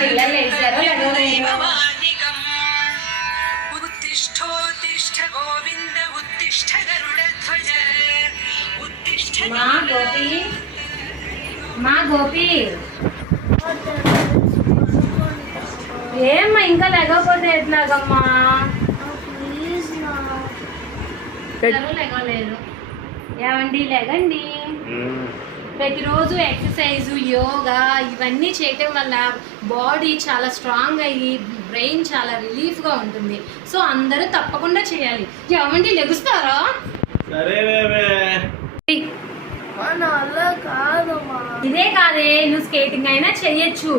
పిల్లలు వేసారో మా గోపి ఏమ్మా ఇంకా లేకపోతే ఎట్లాగమ్మా లేగలేదు ఏమండి లేగండి ప్రతిరోజు ఎక్సర్సైజ్ యోగా ఇవన్నీ చేయటం వల్ల బాడీ చాలా స్ట్రాంగ్ అయ్యి బ్రెయిన్ చాలా రిలీఫ్గా ఉంటుంది. సో అందరూ తప్పకుండా చేయాలి. ఏమండి లెగుస్తారా? ఇదే కాదే నువ్వు స్కేటింగ్ అయినా చెయ్యొచ్చు,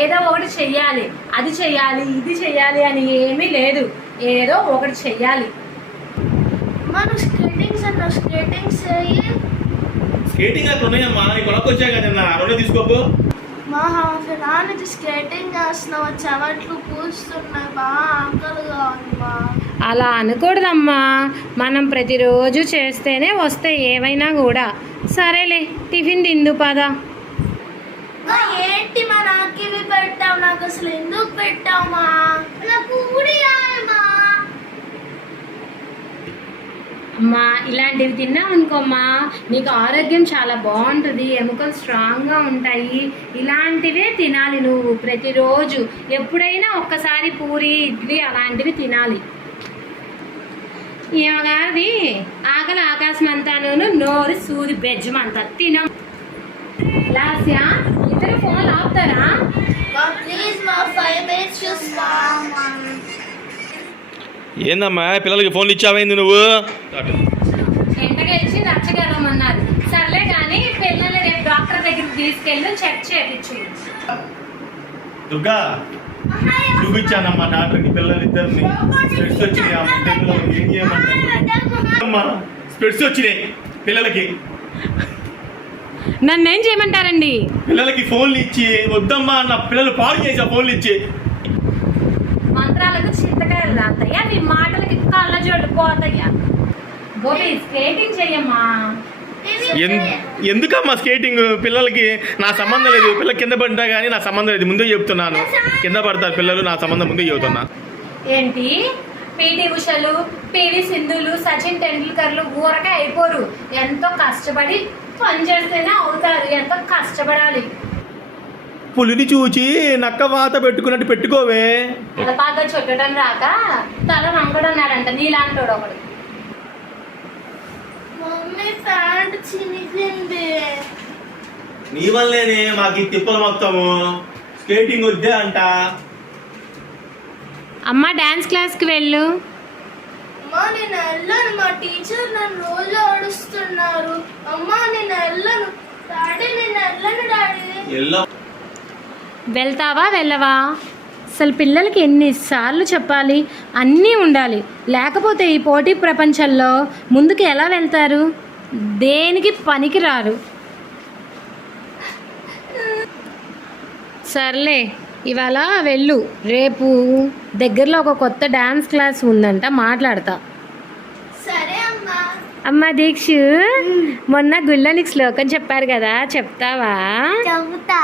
ఏదో ఒకటి చెయ్యాలి. అది చెయ్యాలి ఇది చెయ్యాలి అని ఏమీ లేదు, ఏదో ఒకటి చెయ్యాలి. స్కేటింగ్ అట్లా ఉన్నాయమ్మా, నీ కొనకొచ్చా కదా రెండు తీసుకోకు. మా నాన్నది స్కేటింగ్ చేస్తున్నావు, చెవట్లు పూస్తున్నాయి, బాగా ఆకలిగా ఉందమ్మా. అలా అనకూడదమ్మా, మనం ప్రతిరోజు చేస్తేనే వస్తాయి ఏవైనా కూడా. సరేలే టిఫిన్ తిందు పదా. ఏంటి మా నాకు ఇవి పెట్టావు? నాకు అసలు ఎందుకు పెట్టావుమా? నాకు అమ్మా ఇలాంటివి తిన్నావనుకోమ్మా నీకు ఆరోగ్యం చాలా బాగుంటుంది, ఎముకలు స్ట్రాంగ్గా ఉంటాయి. ఇలాంటివే తినాలి నువ్వు ప్రతిరోజు. ఎప్పుడైనా ఒక్కసారి పూరి ఇడ్లీ అలాంటివి తినాలి. ఏమగాది ఆకలి ఆకాశం అంతాను, నోరు సూది బెజ్జమంతా తినం. లాస్య ఇద్దరు ఫోన్ ఆపుతారా? ఏందమ్మా పిల్లలకి ఫోన్లు ఇచ్చావైంది నువ్వు? ఎంటగెలిచి నచ్చగలమన్నారు. సర్లే కానీ పిల్లల్ని రేపు డాక్టర్ దగ్గరికి తీసుకెళ్ళి చెక్ చేయించు. దుర్గా చూపించానమ్మా డాక్టర్కి పిల్లలిద్దరిని. స్పెట్స్ వచ్చినాయి, ఏం చేయమంటారు? స్పెట్స్ వచ్చినాయి పిల్లలకి. నన్నేం చేయమంటారండి? పిల్లలకి ఫోన్లు ఇచ్చి వద్దమ్మా అన్న పిల్లలు పాడు చేసా ఫోన్లు ఇచ్చి. మంత్రాలకు చింతకాయలు రాతాయా, మీ మాటలకి కళ్ళజోళ్ళు పోతాయా? గోపి స్కేటింగ్ చెయ్యమ్మా. ఎందుకమ్మా స్కేటింగ్? పిల్లలకి నా సంబంధం లేదు. పిల్లలు కింద పడ్డా కానీ నా సంబంధం లేదు, ముందే చెప్తున్నాను. కింద పడతారు పిల్లలు, నా సంబంధం ముందే చెబుతున్నా. ఏంటి పిటి ఉషలు, పివి సింధులు, సచిన్ టెండూల్కర్లు ఊరకే అయిపోరు. ఎంతో కష్టపడి పని చేస్తేనే అవుతారు, ఎంతో కష్టపడాలి. పులిని చూచి నక్క వాత పెట్టుకున్నట్టు పెట్టుకోవే. బాగా చుట్టడం రాక తల నంగడన్నాడంట నీలాంటోడు ఒకడు. మమ్మీ ప్యాంట్ చినిగింది. నీ వల్లేనే మాకు ఈ తిప్పలు మొత్తము. స్కేటింగ్ వద్దే అంట. అమ్మ డాన్స్ క్లాస్కి వెళ్ళు. అమ్మా నేను వెళ్ళను, మా టీచర్ నన్ను రోజు ఆడుస్తున్నారు. అమ్మా నేను వెళ్ళను. డాడీ నేను వెళ్ళను. డాడీ వెళ్తావా వెళ్ళవా? అసలు పిల్లలకి ఎన్నిసార్లు చెప్పాలి, అన్నీ ఉండాలి. లేకపోతే ఈ పోటీ ప్రపంచంలో ముందుకు ఎలా వెళ్తారు? దేనికి పనికి రారు. సర్లే ఇవాళ వెళ్ళు, రేపు దగ్గరలో ఒక కొత్త డ్యాన్స్ క్లాస్ ఉందంట, మాట్లాడతా. సరే అమ్మా. అమ్మ దీక్షు మొన్న గుళ్ళో నీకు శ్లోకం చెప్పారు కదా, చెప్తావా? చెబుతా.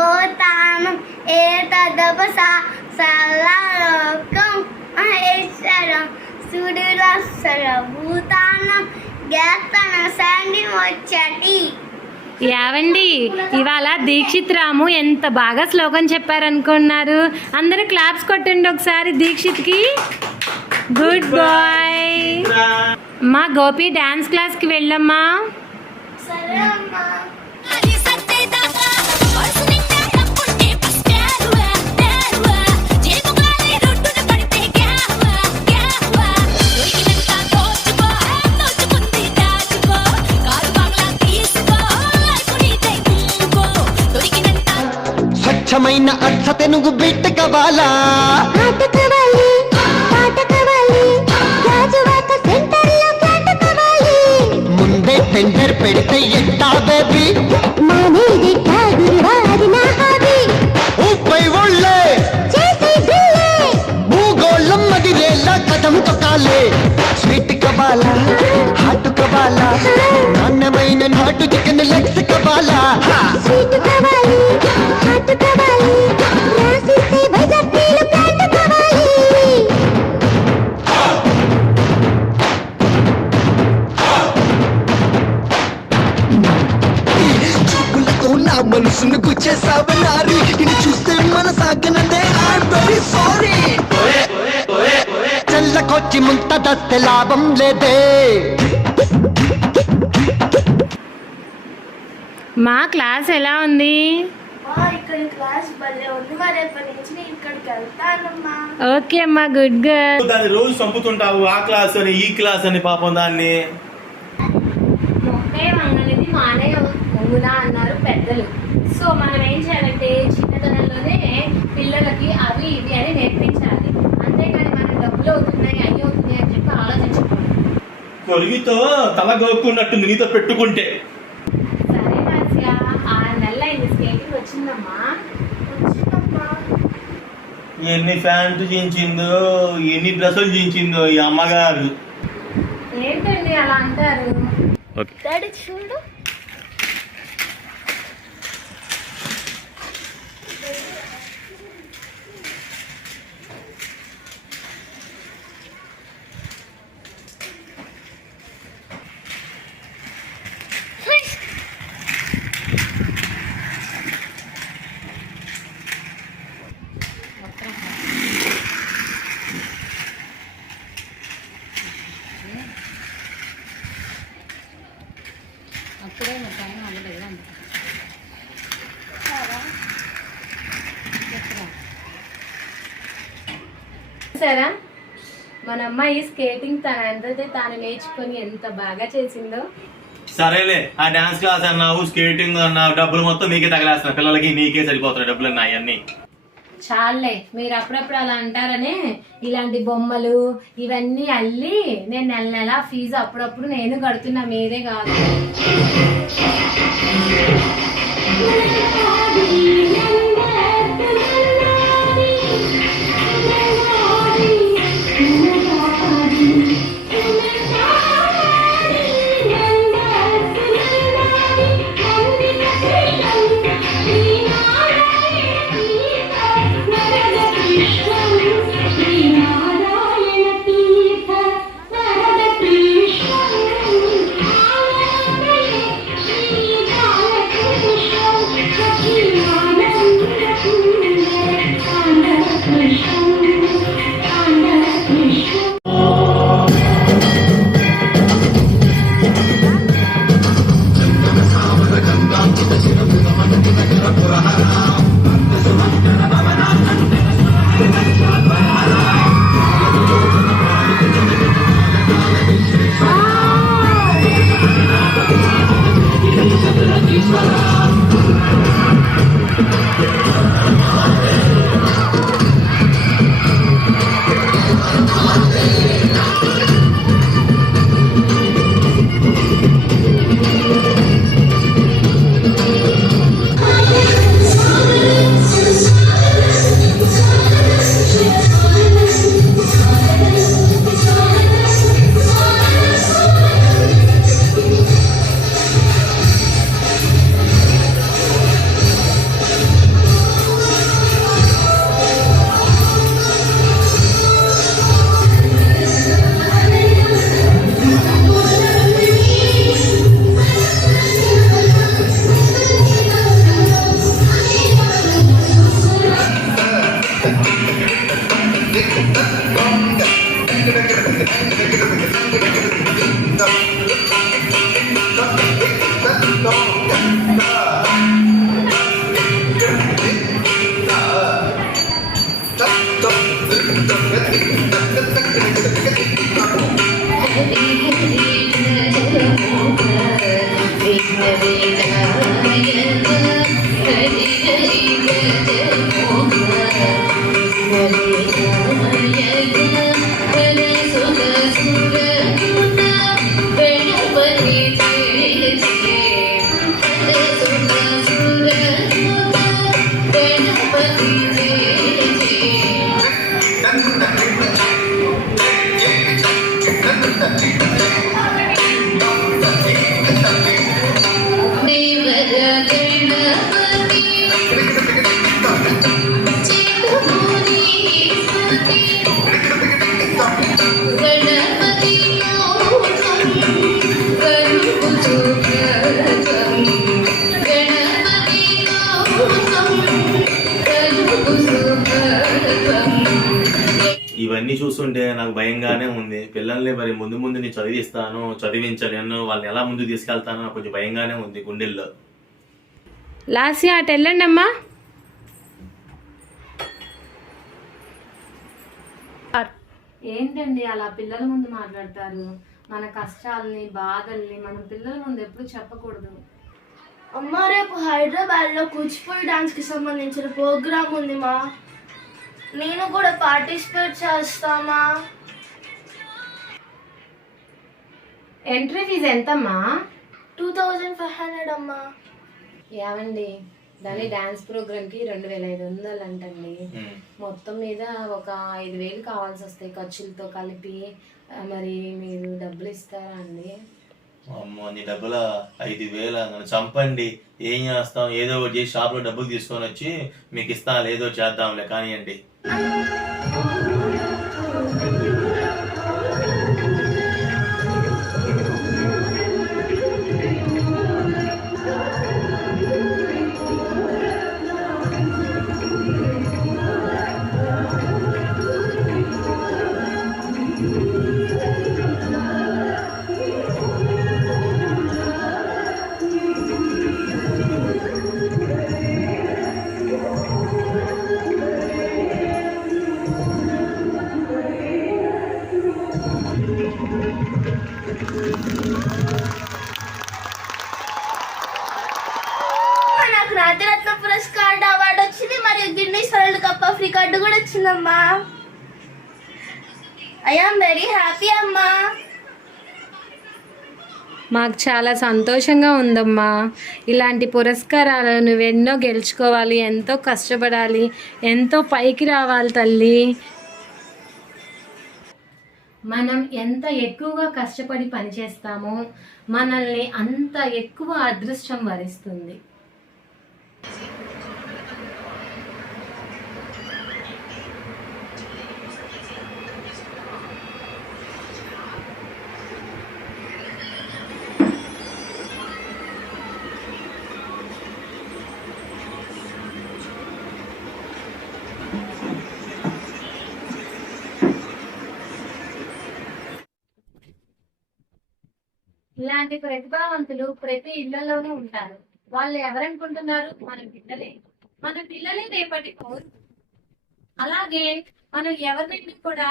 భూతానం ఏతదపసా సర్వలోకం మహేశ్వరం సుడులస్సర భూతానం గేతన సండి వచ్చటి. యావండి ఇవాళ దీక్షిత్ రాము ఎంత బాగా శ్లోకం చెప్పారనుకున్నారు. అందరూ క్లాప్స్ కొట్టండి ఒకసారి దీక్షిత్కి. Good bye. మా గోపి డాన్స్ క్లాస్కి వెళ్ళమ్మా. సరే అమ్మా. స్వచ్ఛమైన అర్థ తెనుగు బిట్ట కవాలా. ముందే టెండర్ పెడితే ఎట్టా బేబీ? ఊపై ఒళ్ళే భూగోళం మదిరేలా కథం తొక్కాలే. స్వీట్ కవాలా, హాట్ కవాలా, నాణ్యమైన నాటు చికెన్ లెగ్స్ కవాలా. హాట్ కావాలి రాసిస్తే బజార్ నీళ్ళు ప్లాంట్ కావాలి చూపులతో నా మనసును గుచ్చేసావనారి ఇది చూస్తే మన సాగనందే ఐఎమ్ వెరీ సారీ చల్లకొచ్చి ముంత దస్తే లాభం లేదే మా క్లాస్ ఎలా ఉంది? ఇక్కడ క్లాస్ భలే ఉంది, మరి రేపటి నుంచి నేను ఇక్కడికి వెళ్తానమ్మా. ఓకే అమ్మా, గుడ్ గర్ల్. దాన్ని రోజు చంపుతుంటావు, ఆ క్లాస్ అని ఈ క్లాస్ అని పాపం దాన్ని. మొక్కే వంగనిది మానే వంగునా అన్నారు పెద్దలు. సో మనం ఏం చేయాలంటే చిన్నతనంలోనే పిల్లలకి అవి ఇవి అని నేర్పించాలి. అంతేకాని మనం డబ్బులు అవుతున్నాయి అవి అవుతున్నాయి అని చెప్పి ఆలోచించుకోవాలి. కొరిగితో తల గోక్కున్నట్టుంది నీతో పెట్టుకుంటే. సరే మత్స్య, 6 నెలలు అయింది స్కేటింగ్ వచ్చిందమ్మా. ఎన్ని ప్యాంటు చించిందో, ఎన్ని డ్రెస్సులు చించిందో ఈ అమ్మగారు. ఏంటండి అలా అంటారు? డాడీ చూడు, అప్పుడే టైం అవ్వలేదు అంత. సరే, మన అమ్మాయి స్కేటింగ్ తనంతటే తాను నేర్చుకొని ఎంత బాగా చేసిందో. సరేలే, ఆ డాన్స్ క్లాస్ అన్నావు, స్కేటింగ్ అన్నావు, డబ్బులు మొత్తం నీకే తగలేస్తున్నా. పిల్లలకి నీకే సరిపోతున్నాయి డబ్బులు అన్నీ అవన్నీ. చాలే, మీరు అప్పుడప్పుడు అలా అంటారనే ఇలాంటి బొమ్మలు ఇవన్నీ అల్లి నేను నెల నెల ఫీజు అప్పుడప్పుడు నేను కడుతున్నా, మీరే కాదు. ఇవన్నీ చూస్తుంటే నాకు భయంగానే ఉంది. పిల్లల్ని మరి ముందు ముందు నేను చదివించలేను, వాళ్ళని ఎలా ముందు తీసుకెళ్తానో నాకు కొంచెం భయంగానే ఉంది గుండెల్లో. లాస్య అటు వెళ్ళండి అమ్మా. ఏంటండి అలా పిల్లల ముందు మాట్లాడతారు? మన కష్టాలని బాధల్ని మనం పిల్లల ముందు ఎప్పుడు చెప్పకూడదు. అమ్మ రేపు హైదరాబాద్ లో కూచిపూడి డాన్స్ కి సంబంధించిన ప్రోగ్రామ్ ఉంది మా, నేను కూడా పార్టిసిపేట్ చేస్తామా? ఎంట్రీ ఫీజు ఎంతమ్మా? 2500 అమ్మా. ఏమండి దాని డాన్స్ ప్రోగ్రామ్ కి 2500 అంటండి. మొత్తం మీద ఒక 5000 కావాల్సి వస్తాయి ఖర్చులతో కలిపి. మరి మీరు డబ్బులు ఇస్తారా అండి? అమ్మో, నీ డబ్బుల 5000 నన్ను చంపండి, ఏం చేస్తాం, ఏదో ఒకటి చేసి షాప్లో డబ్బులు తీసుకొని వచ్చి మీకు ఇస్తా, ఏదో చేద్దాంలే కానివ్వండి. నాకు రాజరత్న పురస్కార్ అవార్డు వచ్చింది, మరియు Guinness world cup of record కూడా వచ్చిందమ్మా. ఐ ఆమ్ వెరీ హ్యాపీ అమ్మా. మాకు చాలా సంతోషంగా ఉందమ్మా. ఇలాంటి పురస్కారాలు నువ్వెన్నో గెలుచుకోవాలి, ఎంతో కష్టపడాలి, ఎంతో పైకి రావాలి తల్లి. మనం ఎంత ఎక్కువగా కష్టపడి పనిచేస్తామో మనల్ని అంత ఎక్కువ అదృష్టం వరిస్తుంది. ఇలాంటి ప్రతిభావంతులు ప్రతి ఇళ్లలోనూ ఉంటారు. వాళ్ళు ఎవరనుకుంటున్నారు? మన పిల్లలే. మన పిల్లలే రేపటి పౌరులు. అలాగే మనం ఎవరినైనా కూడా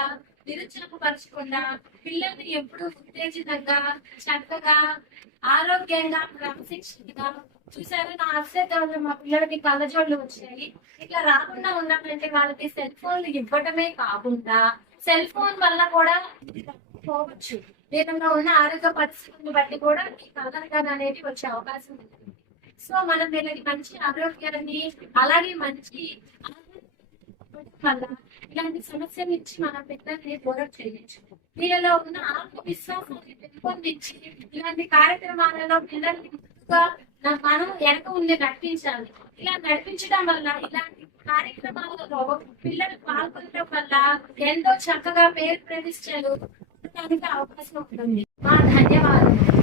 నిరుత్సాహపరచకుండా పిల్లల్ని ఎప్పుడు ఉత్తేజితంగా, చక్కగా, ఆరోగ్యంగా, క్రమశిక్షణగా చూసారు. నా అక్షరంలో మా పిల్లలకి కళ్ళజోళ్ళు వచ్చాయి. ఇట్లా రాకుండా ఉన్నామంటే వాళ్ళకి సెల్ ఫోన్లు ఇవ్వటమే కాకుండా సెల్ ఫోన్ వల్ల కూడా పోవచ్చు. ఏదైనా ఉన్న ఆరోగ్య పరిస్థితులను బట్టి కూడా ఈ కలగనగా అనేది వచ్చే అవకాశం ఉంది. సో మనం వీళ్ళకి మంచి ఆరోగ్యాన్ని, అలాగే మంచి వల్ల ఇలాంటి సమస్యల నుంచి మన పిల్లల్ని దూరం చేయొచ్చు. వీళ్ళలో ఉన్న ఆత్మవిశ్వాసాన్ని పెంపొందించి ఇలాంటి కార్యక్రమాలలో పిల్లల్ని మనం వెనక ఉండి నడిపించాలి. ఇలా నడిపించడం వల్ల, ఇలాంటి కార్యక్రమాలలో పిల్లలు పాల్గొనడం వల్ల ఎంతో చక్కగా పేరు ప్రతిష్టలు అవకాశం ఉంటుంది. మా ధన్యవాదాలు.